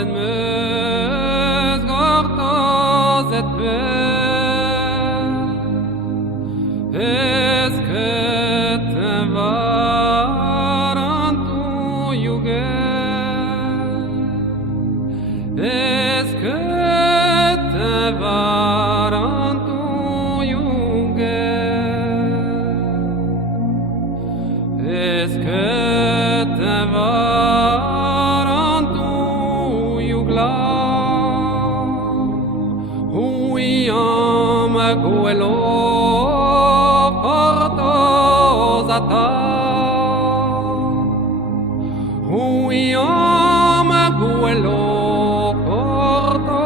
en meus gortos et per es que te varan tu yuger es que te varan tu yuger es que te varan tu yugla huyam guelo portosata huyam guelo portosata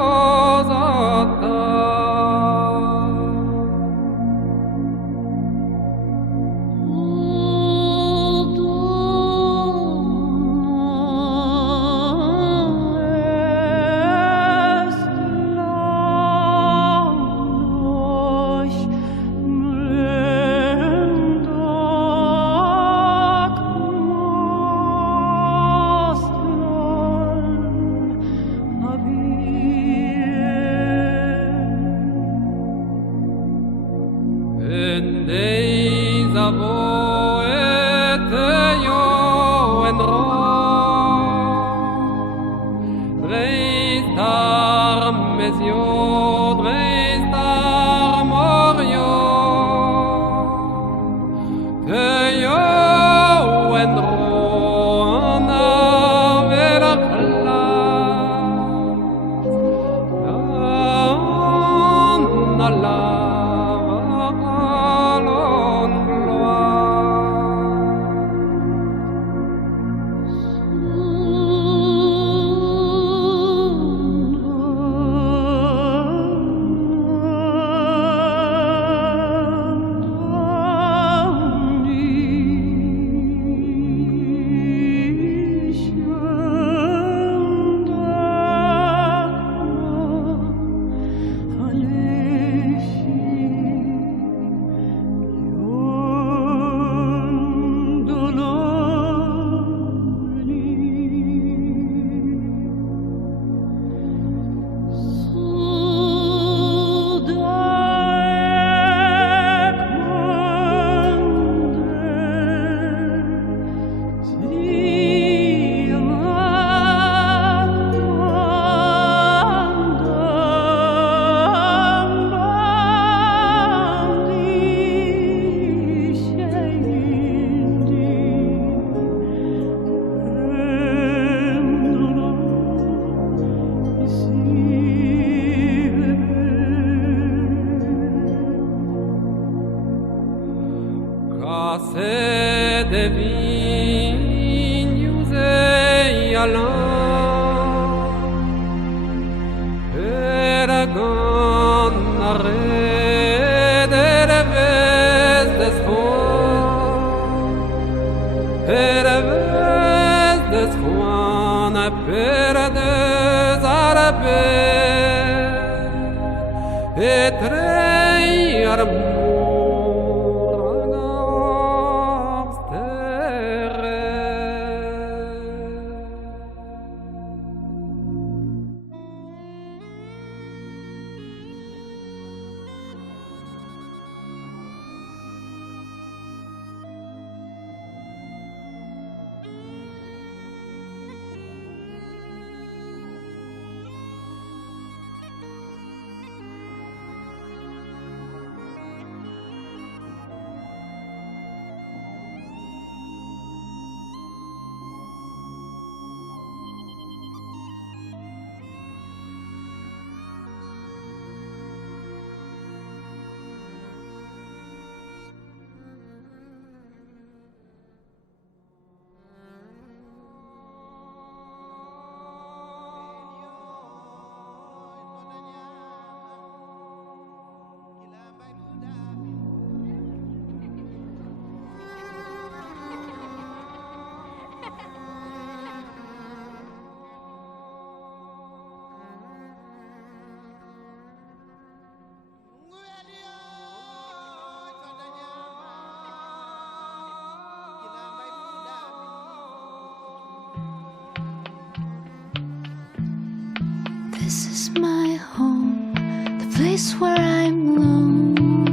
En days of oet yo en ro dreistar mesio dreistar morio te yo en ro na vera kla la Case de vignes et allant Eragonare de reves d'espoir pere des arabes et trei armour is my home, the place where I'm lonely.